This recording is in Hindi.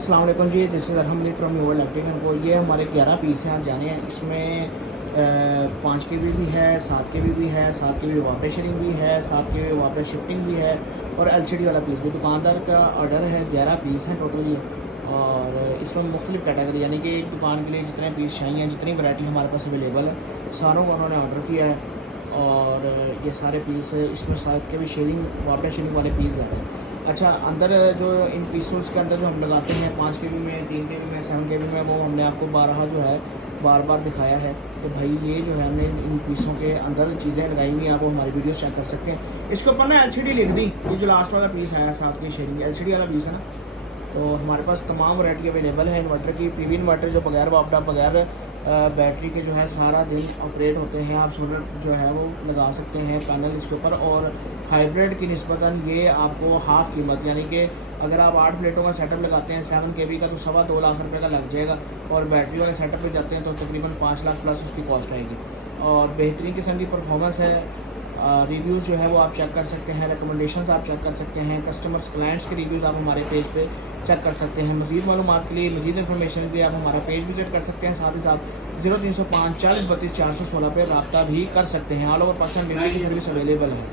अस्सलाम वालेकुम जी, this is Arham from your electric and co. ये हमारे 11 पीस हैं, आप जाने हैं। इसमें 5 के भी है, 7 के भी है, 7 के भी वापस शेयरिंग भी है, 7 के भी वापस शिफ्टिंग भी है और एलसीडी वाला पीस भी। दुकानदार का ऑर्डर है 11 पीस हैं टोटल ये। और इसमें मुख्तलिफ कैटेगरी यानी कि एक दुकान के लिए जितने पीस चाहिए, जितनी वैरायटी हमारे पास अवेलेबल है, सारों को उन्होंने ऑर्डर किया है। और ये सारे पीस इसमें 7 के भी शेयरिंग वापस शेयरिंग वाले पीस हैं। अच्छा, अंदर जो इन पीसों के अंदर जो हम लगाते हैं 5 के बी में, 3 के बी में, 7 के बी में, वो हमने आपको बारहा जो है बार बार दिखाया है। तो भाई ये जो है हमने इन पीसों के अंदर चीज़ें लगाई हुई हैं, आप वो हमारी वीडियो चेक कर सकते हैं। इसके ऊपर ना एलसीडी लिख दी, ये जो लास्ट वाला पीस आया 7 की शेयरिंग एलसीडी वाला पीस है ना। तो हमारे पास तमाम वैरायटी अवेलेबल है इन्वर्टर की। पीवी इन्वर्टर जो बगैर वापडा बगैर बैटरी के जो है सारा दिन ऑपरेट होते हैं, आप सोलर जो है वो लगा सकते हैं पैनल इसके ऊपर। और हाइब्रिड की निस्बतन ये आपको हाफ़ कीमत, यानी कि अगर आप 8 प्लेटों का सेटअप लगाते हैं 7 के बी का, तो 2.25 लाख रुपये का लग जाएगा। और बैटरी वाले सेटअप पे जाते हैं तो तकरीबन 5 लाख प्लस उसकी कॉस्ट आएगी। और बेहतरीन किस्म की परफॉर्मेंस है। रिव्यूज़ जो है वो आप चेक कर सकते हैं, रिकमेंडेशंस आप चेक कर सकते हैं, कस्टमर्स क्लाइंट्स के रिव्यूज़ आप हमारे पेज पे चेक कर सकते हैं। मज़ीद मालूमात के लिए, मज़ीद इन्फॉर्मेशन के लिए आप हमारा पेज विजिट कर सकते हैं। साथ ही साथ 0305 40 32 416 पर रब्ता भी कर सकते हैं। ऑल ओवर पाकिस्तान डिलीवरी की सर्विस अवेलेबल है।